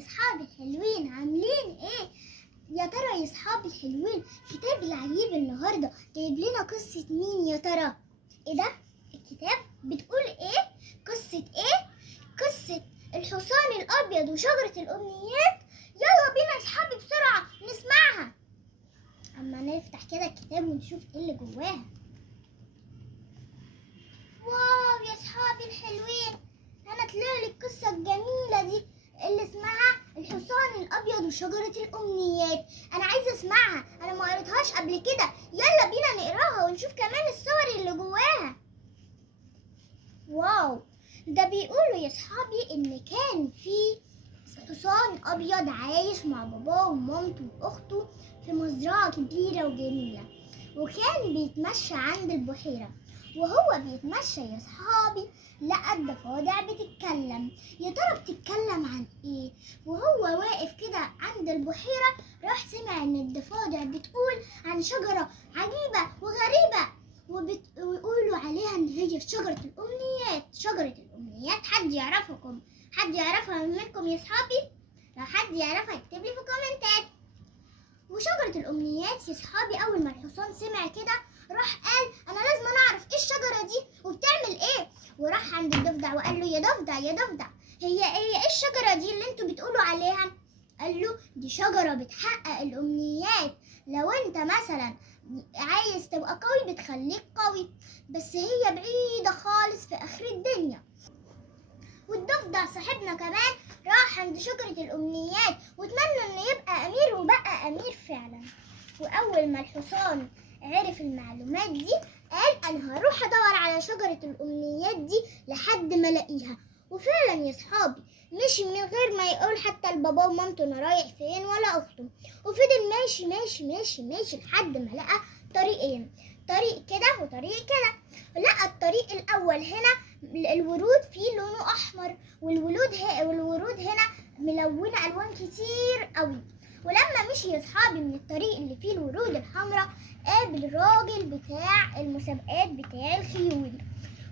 اصحابي الحلوين عاملين ايه؟ يا ترى يا اصحابي الحلوين، كتاب العجيب النهارده جايب لنا قصة مين يا ترى؟ ايه ده؟ الكتاب بتقول ايه؟ قصة ايه؟ قصة الحصان الابيض وشجرة الامنيات. يلا بينا يا اصحابي بسرعة نسمعها. اما نفتح كده الكتاب ونشوف ايه اللي جواها. واو يا اصحابي الحلوين، انا طلع لي القصة الجميلة دي اللي اسمها الحصان الابيض وشجرة الامنيات. انا عايزة اسمعها، انا ما قريتهاش قبل كده. يلا بينا نقراها ونشوف كمان الصور اللي جواها. واو، ده بيقولوا يا اصحابي ان كان في حصان ابيض عايش مع باباه ومامته واخته في مزرعة كبيرة وجميلة، وكان بيتمشى عند البحيرة. وهو بيتمشى يا صحابي لقى الضفادع بتتكلم. يا ترى بتتكلم عن ايه؟ وهو واقف كده عند البحيرة راح سمع ان الضفادع بتقول عن شجرة عجيبة وغريبة، ويقولوا عليها ان هي شجرة الامنيات. شجرة الامنيات حد يعرفكم؟ حد يعرفها منكم يا صحابي؟ لو حد يعرفها يكتب لي في الكومنتات. وشجرة الأمنيات يا صحابي أول ما الحصان سمع كده راح قال أنا لازم أعرف إيه الشجرة دي وبتعمل إيه. وراح عند الضفدع وقال له يا ضفدع يا ضفدع، هي إيه الشجرة دي اللي أنتوا بتقولوا عليها؟ قال له دي شجرة بتحقق الأمنيات. لو أنت مثلا عايز تبقى قوي بتخليك قوي، بس هي بعيدة خالص في آخر الدنيا. والضفدع صاحبنا كمان راح عند شجرة الأمنيات وتمنى إنه يبقى أمير وبقى أمير فعلا. وأول ما الحصان عرف المعلومات دي قال أنا هروح أدور على شجرة الأمنيات دي لحد ما ألاقيها. وفعلا يا صحابي مشي من غير ما يقول حتى لباباه ومامته أنا رايح فين ولا أخته، وفضل ماشي ماشي ماشي ماشي لحد ما لقى طريقين، طريق كده وطريق كده. لقى الطريق الأول هنا الورود فيه لونه أحمر، والورود هنا ملونة ألوان كتير قوي. ولما مشي يا صحابي من الطريق اللي فيه الورود الحمراء قابل راجل بتاع المسابقات بتاع الخيول.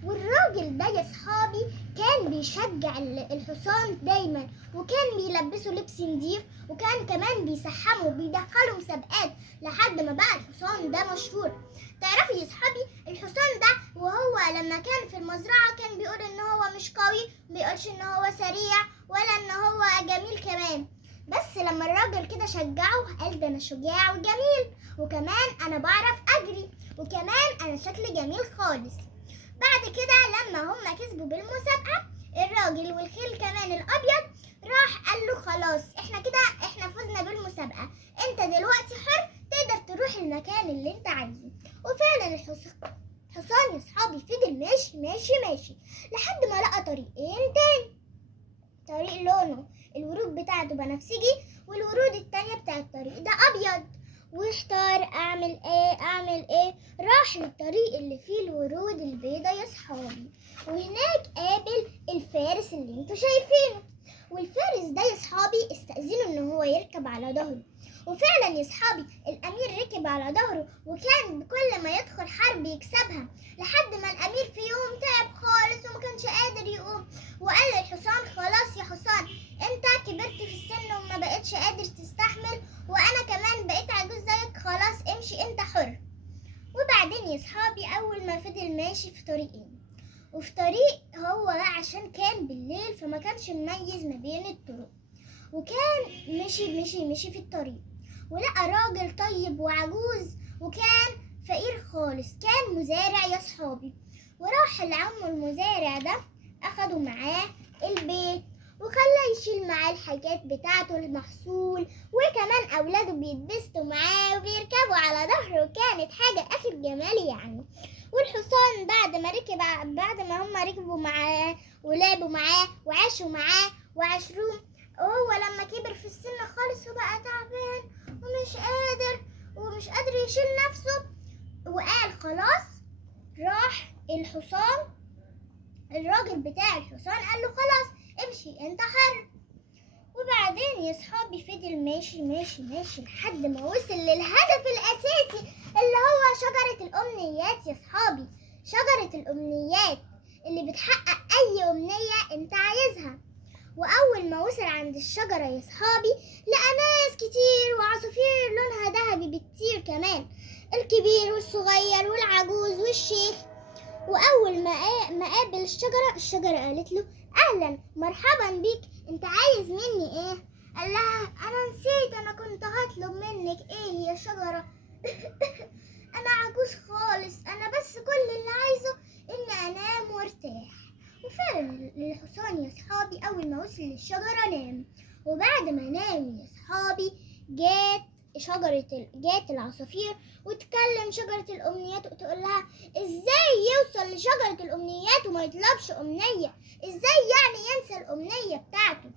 والراجل ده يا صحابي كان بيشجع الحصان دايما، وكان بيلبسه لبس نضيف، وكان كمان بيسحمه وبيدخله مسابقات لحد ما بقى الحصان ده مشهور. تعرفي يا صحابي الحصان ده وهو لما كان في المزرعة كان بيقول ان هو مش قوي، مبيقولش ان هو سريع ولا ان هو جميل كمان، بس لما الراجل كده شجعه قال ده انا شجاع وجميل، وكمان انا بعرف اجري، وكمان انا شكلي جميل خالص. بعد كده لما هم كسبوا بالمسابقة الراجل والخيل كمان الابيض راح قال له خلاص احنا فزنا بالمسابقة، انت دلوقتي حر تقدر تروح المكان اللي انت عايزه. وفعلا الحصان يا صحابي فضل ماشي ماشي ماشي لحد ما لقى طريقين تاني، طريق لونه الورود بتاعته بنفسجي والورود التانية بتاع الطريق ده ابيض. واحتار اعمل ايه. راح للطريق اللي فيه الورود البيضة يا صحابي، وهناك قابل الفارس اللي انتوا شايفينه. والفارس ده يا صحابي استأذنه ان هو يركب على ظهره. وفعلا يا صحابي الامير ركب على ظهره، وكان كل ما يدخل حرب يكسبها لحد ما الامير في يوم تعب خالص وما كانش قادر يقوم، وقال للحصان خلاص يا حصان انت كبرت في السن وما بقتش قادر تستحمل، وانا كمان بقيت عجوز زيك، خلاص امشي انت حر. وبعدين يا صحابي اول ما فضل ماشي في طريقين، وفي طريق هو عشان كان بالليل فما كانش مميز ما بين الطرق، وكان مشي في الطريق ولقى راجل طيب وعجوز وكان فقير خالص، كان مزارع يا صحابي. وراح لعمه المزارع ده اخده معاه البيت وخلاه يشيل معاه الحاجات بتاعته المحصول، وكمان اولاده بيتبسطوا معاه وبيركبوا على ظهره، كانت حاجة اخر جمال يعني. والحصان بعد ما هم ركبوا معاه ولعبوا معاه وعاشوا معاه وعشروه، وهو لما كبر في السن خالص وبقى تعبان ومش قادر يشيل نفسه، وقال خلاص راح الراجل بتاع الحصان قال له خلاص امشي انت حر. وبعدين يا صحابي فضل ماشي ماشي ماشي لحد ما وصل للهدف الاساسي اللي هو شجرة الامنيات يا صحابي. شجرة الامنيات اللي بتحقق اي امنية انت عايزها. وأول ما وصل عند الشجرة يا صحابي لقى ناس كتير وعصافير لونها ذهبي بتطير كمان، الكبير والصغير والعجوز والشيخ. وأول ما قابل الشجرة قالت له أهلا مرحبا بيك، أنت عايز مني إيه؟ قال لها أنا نسيت، أنا كنت هطلب منك إيه يا شجرة؟ أنا عجوز خالص، أنا بس كل اللي عايزه إني أنام وارتاح. وفعلا الحصان يا صحابي أول ما وصل للشجرة نام، وبعد ما نام يا صحابي جات العصافير وتكلم شجرة الأمنيات وتقول لها إزاي يوصل لشجرة الأمنيات وما يطلبش أمنية؟ إزاي يعني ينسى الأمنية بتاعته؟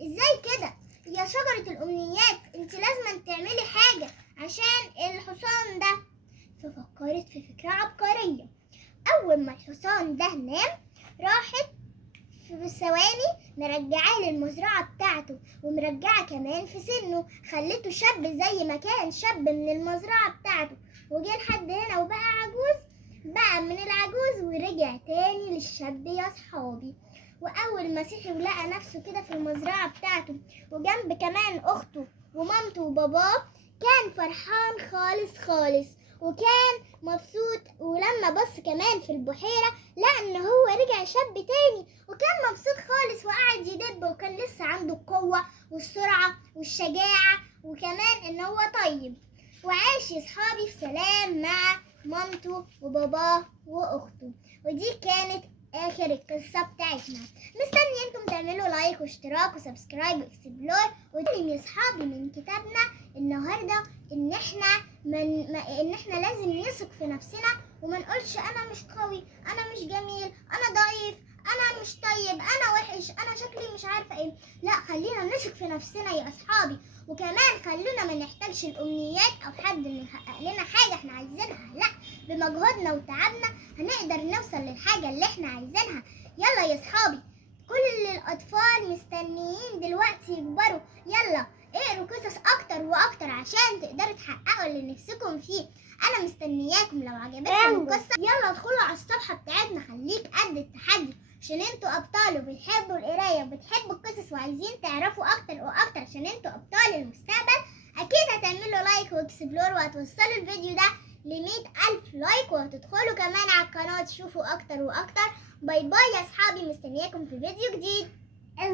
إزاي كده يا شجرة الأمنيات؟ أنت لازم تعملي حاجة عشان الحصان ده. ففكرت في فكرة عبقرية. أول ما الحصان ده نام راحت في ثواني مرجعاه للمزرعة بتاعته، ومرجعة كمان في سنه، خلته شاب زي ما كان شاب من المزرعة بتاعته، وجه لحد هنا وبقى عجوز، بقى من العجوز ورجع تاني للشاب يا صحابي. وأول ما صحي ولقى نفسه كده في المزرعة بتاعته وجنب كمان أخته ومامته وباباه، كان فرحان خالص خالص وكان مبسوط. ولما بص كمان في البحيرة لقى إن هو رجع شاب تاني وكان مبسوط خالص وقعد يدب، وكان لسه عنده القوة والسرعة والشجاعة وكمان إن هو طيب. وعاش يا صحابي في سلام مع مامته وباباه وأخته. ودي كانت آخر القصة بتاعتنا. مستنيينكم تعملوا لايك واشتراك وسبسكرايب واكسبلور. ودي يا صحابي من كتابنا النهارده إن احنا لازم نثق في نفسنا وما نقولش انا مش قوي، انا مش جميل، انا ضعيف، انا مش طيب، انا وحش، انا شكلي مش عارفه ايه. لا، خلينا نثق في نفسنا يا اصحابي. وكمان خلونا ما نحتاجش الامنيات او حد انه يحقق لنا حاجه احنا عايزينها. لا، بمجهودنا وتعبنا هنقدر نوصل للحاجه اللي احنا عايزينها. يلا يا اصحابي، كل الاطفال مستنيين دلوقتي يكبروا. يلا اقروا قصص اكتر واكتر عشان تقدروا تحققوا اللي نفسكم فيه. انا مستنياكم. لو عجبتكم القصه يلا ادخلوا على الصفحه بتاعتنا خليك قد التحدي، عشان انتوا ابطال وبتحبوا القرايه وبتحبوا القصص وعايزين تعرفوا اكتر واكتر عشان انتوا ابطال المستقبل. اكيد هتعملوا لايك واكسبلور وهتوصلوا الفيديو ده ل100,000 لايك، وهتدخلوا كمان على القناه تشوفوا اكتر واكتر. باي باي يا اصحابي، مستنياكم في فيديو جديد.